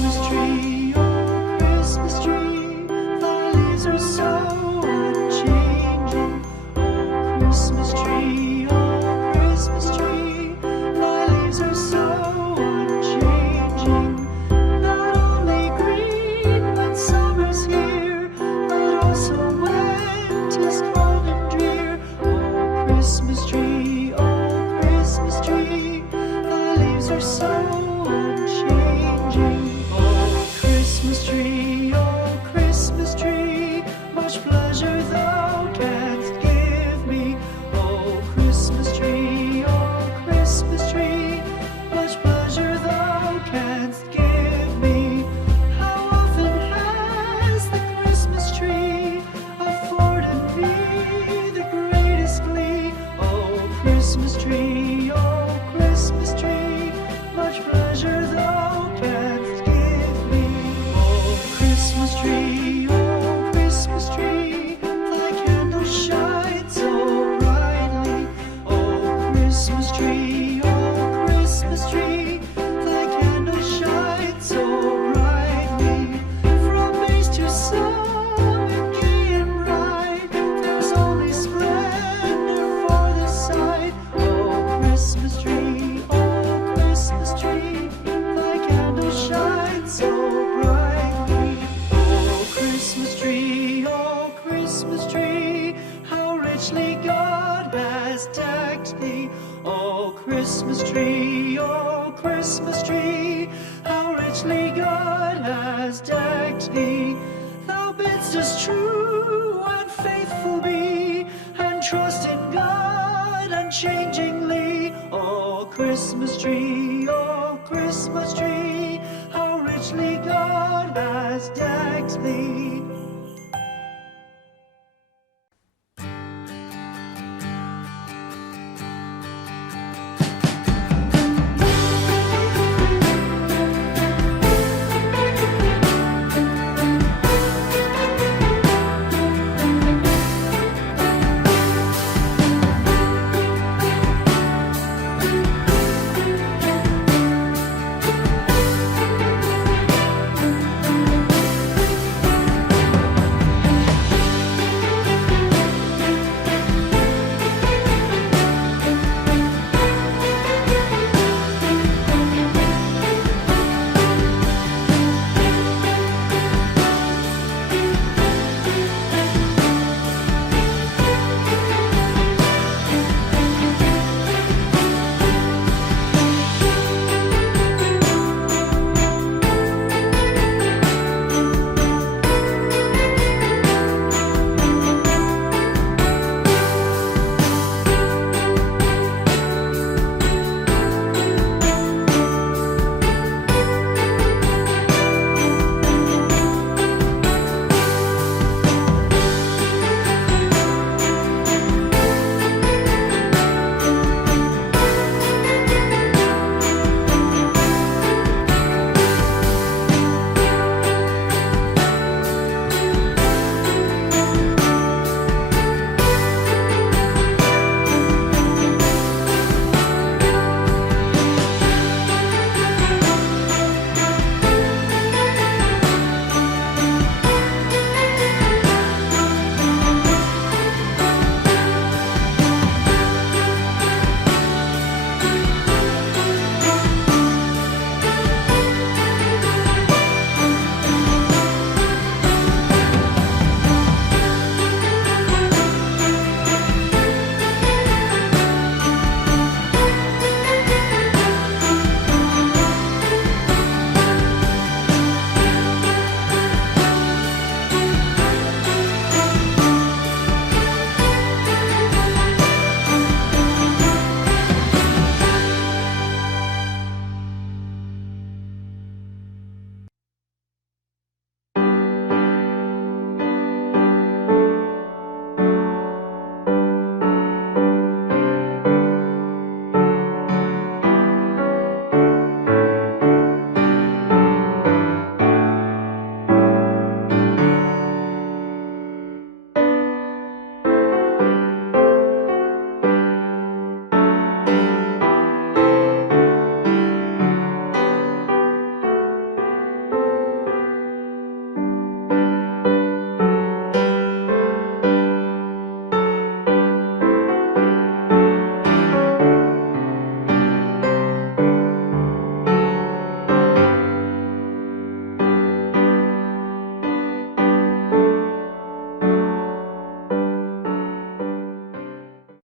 Christmas tree, oh Christmas tree, thy leaves are so unchanging. Oh Christmas tree, oh Christmas tree, thy leaves are so unchanging. Not only green when summer's here, but also when 'tis cold and drear. Oh Christmas tree, oh Christmas tree, thy leaves are so unchanging. Oh Christmas tree, much pleasure thou canst give me. Oh Christmas tree, much pleasure thou canst give me. How often has the Christmas tree afforded me the greatest glee? Oh Christmas tree, much pleasure thou canst give me. Oh Christmas tree, thy candles shine so brightly. Oh Christmas tree, thy candles shine so brightly. From base to summit, gay and bright, there's only splendor for the sight. Oh Christmas tree, thy candles shine so brightly. Oh Christmas tree, how richly God has decked thee. Oh Christmas tree, how richly God has decked thee. Thou bidst us true and faithful be, and trust in God unchangingly. Oh Christmas tree, how richly God has decked thee.